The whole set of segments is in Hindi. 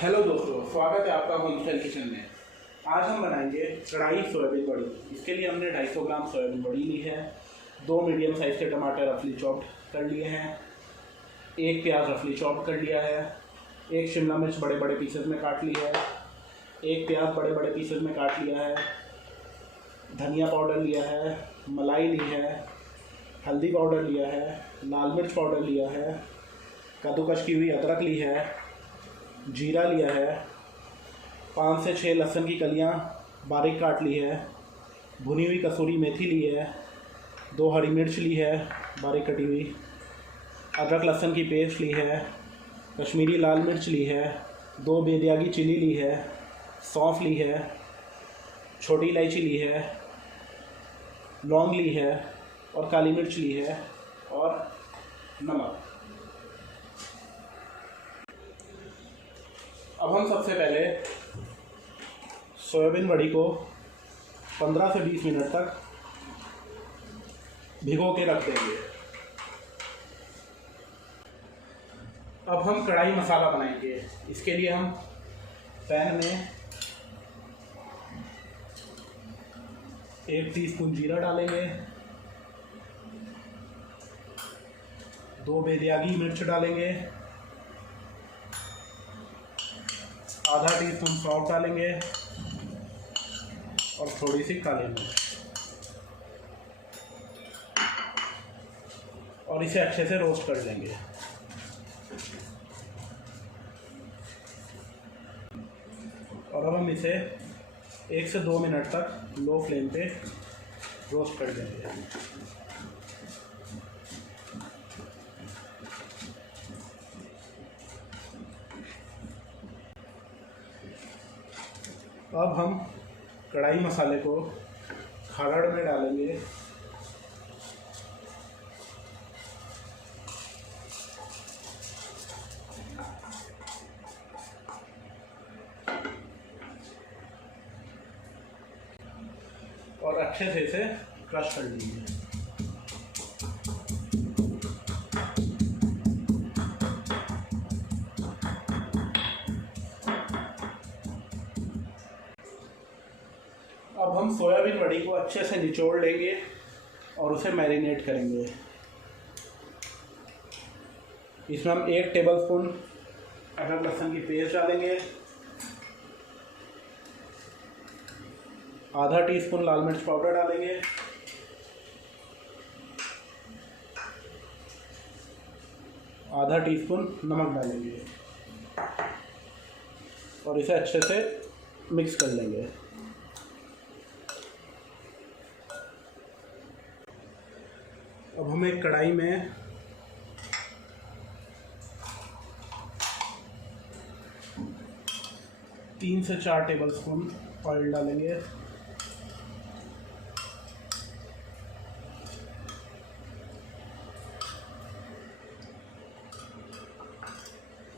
हेलो दोस्तों, स्वागत है आपका होम स्टाइल किचन में। आज हम बनाएंगे कढ़ाई सोयाबीन बड़ी। इसके लिए हमने 250 ग्राम सोयाबीन बड़ी ली है, 2 मीडियम साइज़ के टमाटर रफली चॉप्ड कर लिए हैं, 1 प्याज रफली चॉप्ड कर लिया है, 1 शिमला मिर्च बड़े बड़े पीसेस में काट ली है, 1 प्याज बड़े बड़े पीसेस में काट लिया है, धनिया पाउडर लिया है, मलाई ली है, हल्दी पाउडर लिया है, लाल मिर्च पाउडर लिया है, कद्दूकस की हुई अदरक ली है, जीरा लिया है, 5 से 6 लहसुन की कलियां बारीक काट ली है, भुनी हुई कसूरी मेथी ली है, 2 हरी मिर्च ली है बारीक कटी हुई, अदरक लहसुन की पेस्ट ली है, कश्मीरी लाल मिर्च ली है, 2 बेदियागी चिली ली है, सौंफ ली है, छोटी इलायची ली है, लौंग ली है और काली मिर्च ली है और नमक। अब हम सबसे पहले सोयाबीन बड़ी को 15 से 20 मिनट तक भिगो के रख देंगे। अब हम कढ़ाई मसाला बनाएंगे। इसके लिए हम पैन में 1 टीस्पून जीरा डालेंगे, 2 बेदियागी मिर्च डालेंगे, आधा टीस्पून सौंफ डालेंगे और थोड़ी सी काली मिर्च, और इसे अच्छे से रोस्ट कर लेंगे। और अब हम इसे 1 से 2 मिनट तक लो फ्लेम पे रोस्ट कर देंगे। अब हम कढ़ाई मसाले को खरड़ में डालेंगे और अच्छे से इसे क्रश कर लेंगे। अब हम सोयाबीन बड़ी को अच्छे से निचोड़ लेंगे और उसे मैरिनेट करेंगे। इसमें हम 1 टेबलस्पून अदरक लहसुन की पेस्ट डालेंगे, आधा टीस्पून लाल मिर्च पाउडर डालेंगे, आधा टीस्पून नमक डालेंगे और इसे अच्छे से मिक्स कर लेंगे। अब हम एक कढ़ाई में तीन से 4 टेबलस्पून ऑयल डालेंगे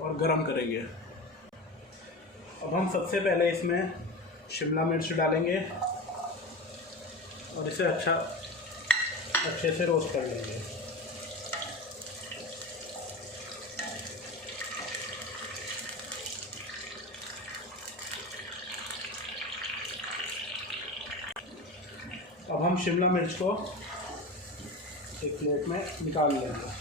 और गरम करेंगे। अब हम सबसे पहले इसमें शिमला मिर्च डालेंगे और इसे अच्छे से रोस्ट कर लेंगे। अब हम शिमला मिर्च को एक प्लेट में निकाल लेंगे।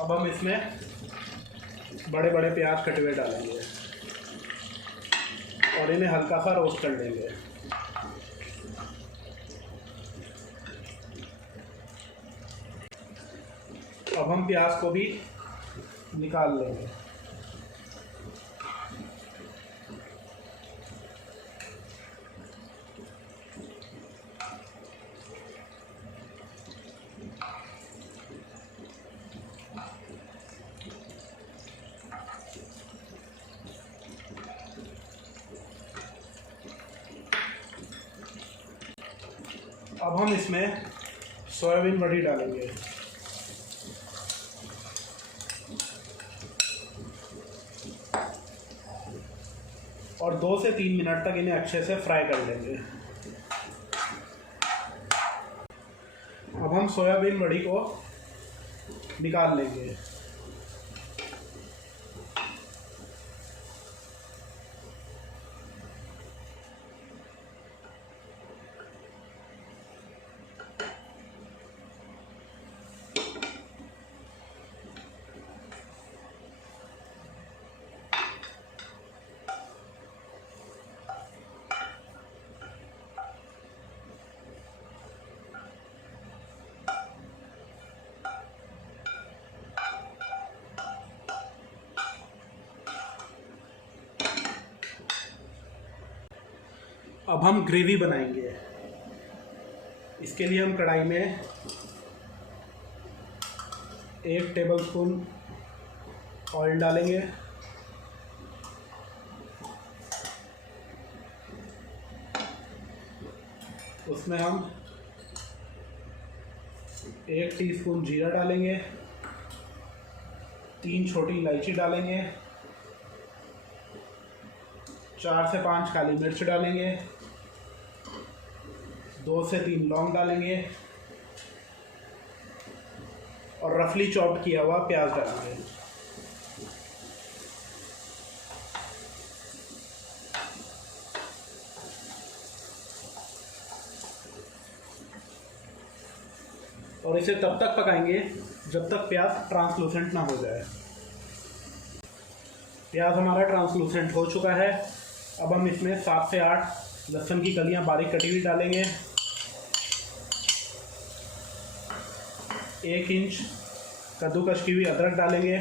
अब हम इसमें बड़े बड़े प्याज कटे हुए डालेंगे और इन्हें हल्का सा रोस्ट कर लेंगे। अब हम प्याज को भी निकाल लेंगे। अब हम इसमें सोयाबीन बड़ी डालेंगे और 2 से 3 मिनट तक इन्हें अच्छे से फ्राई कर लेंगे। अब हम सोयाबीन वड़ी को निकाल लेंगे। अब हम ग्रेवी बनाएंगे। इसके लिए हम कढ़ाई में 1 टेबलस्पून ऑयल डालेंगे। उसमें हम 1 टीस्पून जीरा डालेंगे, 3 छोटी इलायची डालेंगे, 4 से 5 काली मिर्च डालेंगे, 2 से 3 लौंग डालेंगे और रफली चॉप्ड किया हुआ प्याज डालेंगे। और इसे तब तक पकाएंगे जब तक प्याज ट्रांसलूसेंट ना हो जाए। प्याज हमारा ट्रांसलूसेंट हो चुका है। अब हम इसमें 7 से 8 लहसुन की कलियां बारीक कटी हुई डालेंगे, 1 इंच कद्दूकस की हुई अदरक डालेंगे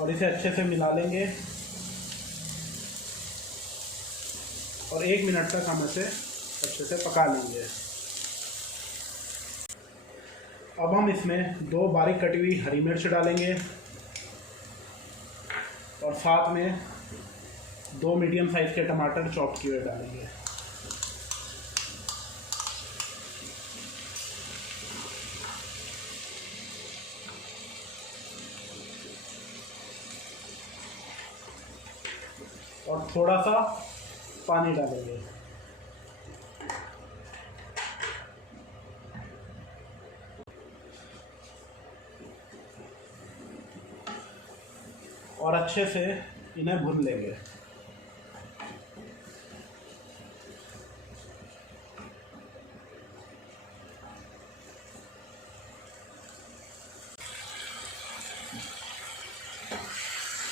और इसे अच्छे से मिला लेंगे और 1 मिनट तक हम इसे अच्छे से पका लेंगे। अब हम इसमें 2 बारीक कटी हुई हरी मिर्च डालेंगे और साथ में 2 मीडियम साइज़ के टमाटर चॉप किए हुए डालेंगे। और थोड़ा सा पानी डालेंगे। और अच्छे से इन्हें भून लेंगे।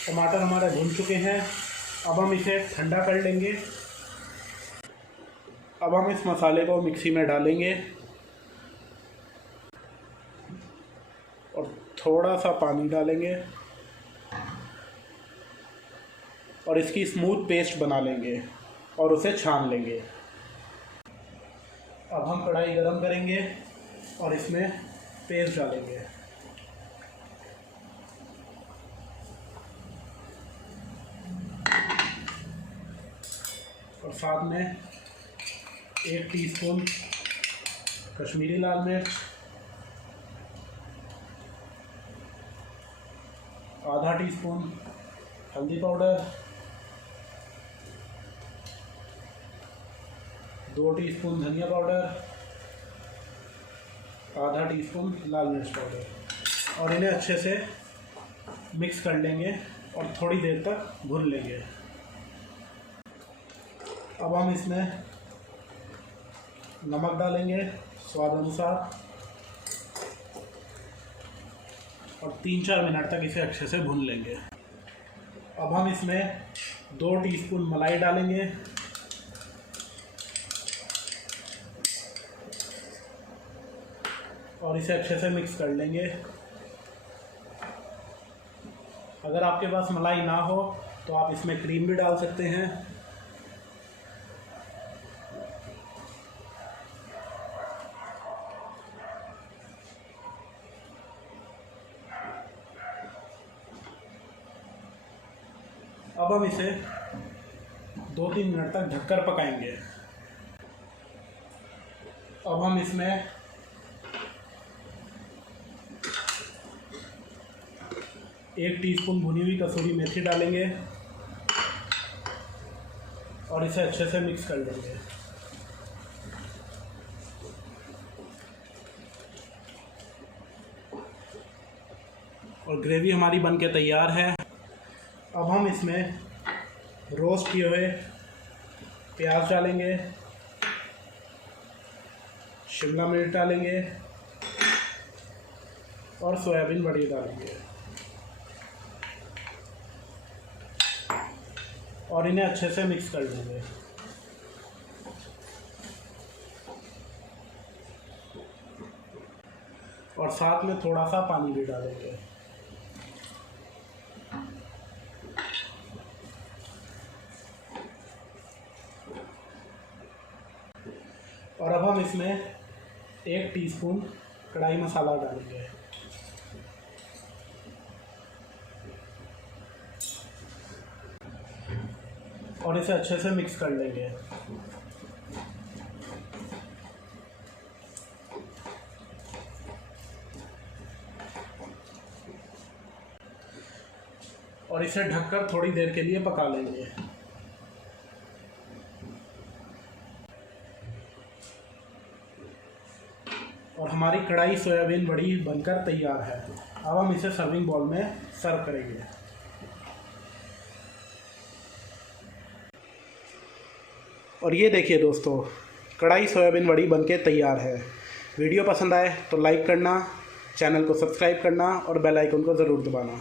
टमाटर हमारे भून चुके हैं। अब हम इसे ठंडा कर लेंगे। अब हम इस मसाले को मिक्सी में डालेंगे और थोड़ा सा पानी डालेंगे और इसकी स्मूथ पेस्ट बना लेंगे और उसे छान लेंगे। अब हम कढ़ाई गरम करेंगे और इसमें पेस्ट डालेंगे। और साथ में 1 टीस्पून कश्मीरी लाल मिर्च, आधा टीस्पून हल्दी पाउडर, 2 टीस्पून धनिया पाउडर, आधा टीस्पून लाल मिर्च पाउडर और इन्हें अच्छे से मिक्स कर लेंगे और थोड़ी देर तक भून लेंगे। अब हम इसमें नमक डालेंगे स्वाद अनुसार और 3-4 मिनट तक इसे अच्छे से भून लेंगे। अब हम इसमें 2 टीस्पून मलाई डालेंगे और इसे अच्छे से मिक्स कर लेंगे। अगर आपके पास मलाई ना हो तो आप इसमें क्रीम भी डाल सकते हैं। अब हम इसे 2-3 मिनट तक ढककर पकाएंगे। अब हम इसमें 1 टीस्पून भुनी हुई कसूरी मेथी डालेंगे और इसे अच्छे से मिक्स कर लेंगे। और ग्रेवी हमारी बन के तैयार है। अब हम इसमें रोस्ट किए हुए प्याज डालेंगे, शिमला मिर्च डालेंगे और सोयाबीन बड़ी डालेंगे और इन्हें अच्छे से मिक्स कर लेंगे। और साथ में थोड़ा सा पानी भी डालेंगे। और अब हम इसमें 1 टीस्पून कढ़ाई मसाला डालेंगे और इसे अच्छे से मिक्स कर लेंगे। और इसे ढककर थोड़ी देर के लिए पका लेंगे। और हमारी कढ़ाई सोयाबीन बड़ी बनकर तैयार है। अब हम इसे सर्विंग बाउल में सर्व करेंगे। और ये देखिए दोस्तों, कढ़ाई सोयाबीन बड़ी बनके तैयार है। वीडियो पसंद आए तो लाइक करना, चैनल को सब्सक्राइब करना और बेल आइकन को ज़रूर दबाना।